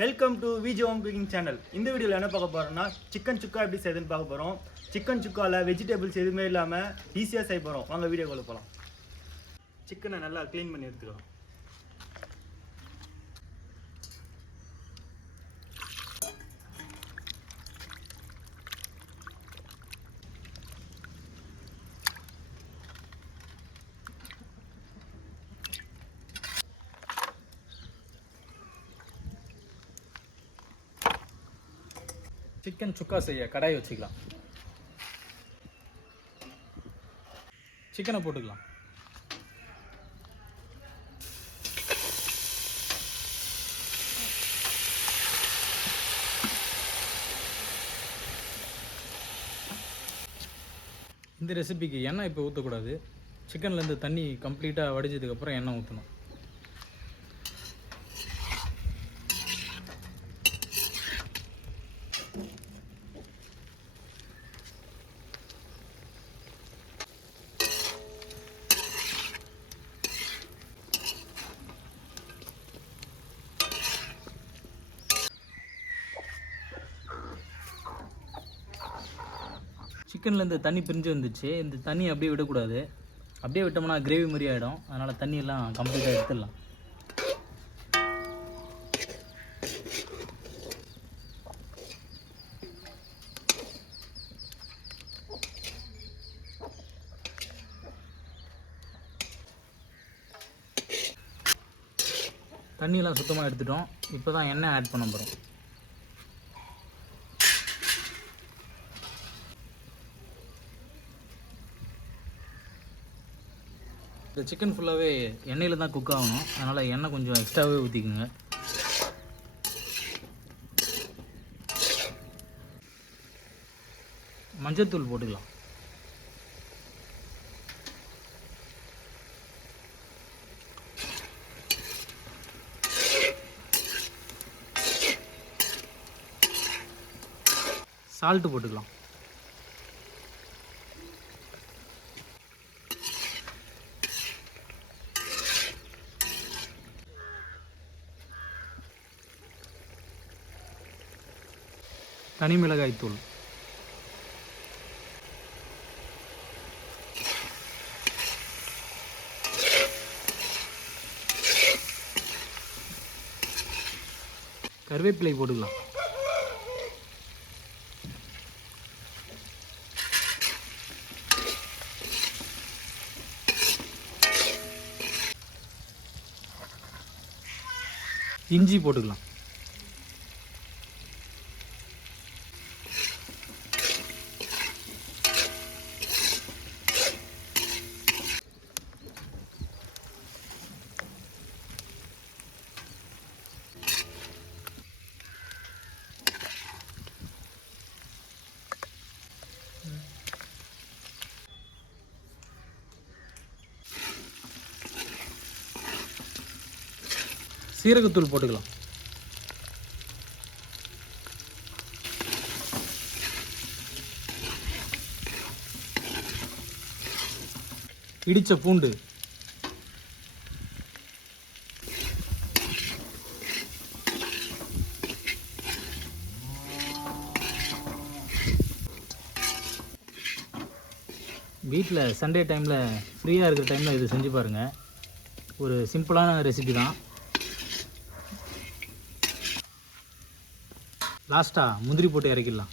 Welcome to Viji home cooking channel. இந்த வீடியோவில் என்ன பார்க்க போகிறோம்னா சிக்கன் சுக்கா எப்படி செய்யுதுன்னு பார்க்க போகிறோம். சிக்கன் சுக்காவில் வெஜிடபிள்ஸ் எதுவுமே இல்லாமல் ஈஸியாக செய்ய போகிறோம். வாங்க வீடியோக்குள்ள போகலாம். சிக்கனை நல்லா க்ளீன் பண்ணி எடுத்துக்கலாம். சிக்கன் சுக்கா செய்ய கடாய் வச்சுக்கலாம். சிக்கனை போட்டுக்கலாம். இந்த ரெசிபிக்கு எண்ணெய் இப்போ ஊற்றக்கூடாது. சிக்கன்லேருந்து தண்ணி கம்ப்ளீட்டாக வடிஞ்சதுக்கப்புறம் எண்ணெய் ஊற்றணும். சிக்கன்லேருந்து தண்ணி பிரிஞ்சு வந்துச்சு. இந்த தண்ணி அப்படியே விடக்கூடாது. அப்படியே விட்டோம்னா கிரேவி மாதிரி ஆகிடும். அதனால் தண்ணியெல்லாம் கம்ப்ளீட்டாக எடுத்துடலாம். தண்ணியெல்லாம் சுத்தமாக எடுத்துட்டோம். இப்போ தான் எண்ணெய் ஆட் பண்ண போகிறோம். இந்த சிக்கன் ஃபுல்லாகவே எண்ணெயில் தான் குக் ஆகணும். அதனால் எண்ணெய் கொஞ்சம் எக்ஸ்ட்ராவே ஊற்றிக்குங்க. மஞ்சள்தூள் போட்டுக்கலாம். சால்ட்டு போட்டுக்கலாம். தனி மிளகாய் தூள், கருவேப்பிலை போட்டுக்கலாம். இஞ்சி போட்டுக்கலாம். சீரகத்தூள் போட்டுக்கலாம். இடிச்ச பூண்டு, வீட்டில் சண்டே டைமில் ஃப்ரீயாக இருக்கிற டைமில் இது செஞ்சு பாருங்கள். ஒரு சிம்பிளான ரெசிபி தான். லாஸ்ட்டாக முந்திரி போட்டு இறக்கிடலாம்.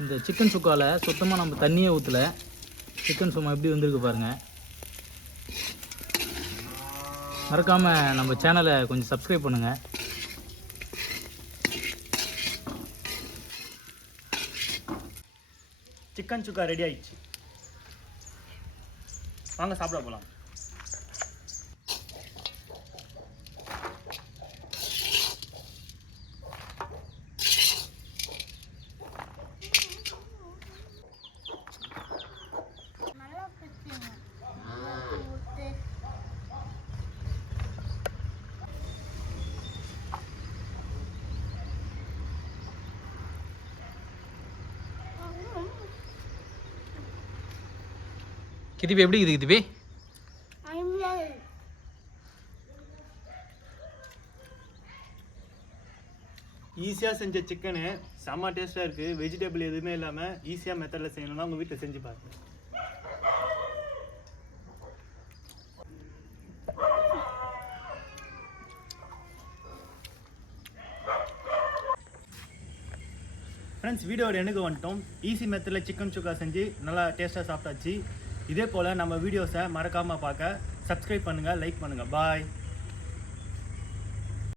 இந்த சிக்கன் சுக்காவில் சுத்தமாக நம்ம தண்ணியே ஊற்றலை. சிக்கன் சும்மா எப்படி வந்திருக்கு பாருங்கள். மறக்காமல் நம்ம சேனலை கொஞ்சம் சப்ஸ்கிரைப் பண்ணுங்கள். சிக்கன் சுக்கா ரெடி ஆயிடுச்சு. வாங்க சாப்பிட போகலாம். கிதிபி எப்படி இருக்குது கிதிபி? ஈஸியாக செஞ்ச சிக்கனு செம்ம டேஸ்ட்டாக இருக்குது. வெஜிடபிள் எதுவுமே இல்லாமல் ஈஸியாக மெத்தடில் செய்யணும்னா உங்கள் வீட்டில் செஞ்சு பாருங்க. ஃப்ரெண்ட்ஸ், வீடியோட எனக்கு வந்துட்டோம். ஈஸி மெத்தடில் சிக்கன் சுக்கா செஞ்சு நல்லா டேஸ்ட்டாக சாப்பிட்டாச்சு. இதே போல் நம்ம வீடியோஸை மறக்காமல் பார்க்க சப்ஸ்கிரைப் பண்ணுங்கள், லைக் பண்ணுங்கள். பாய்.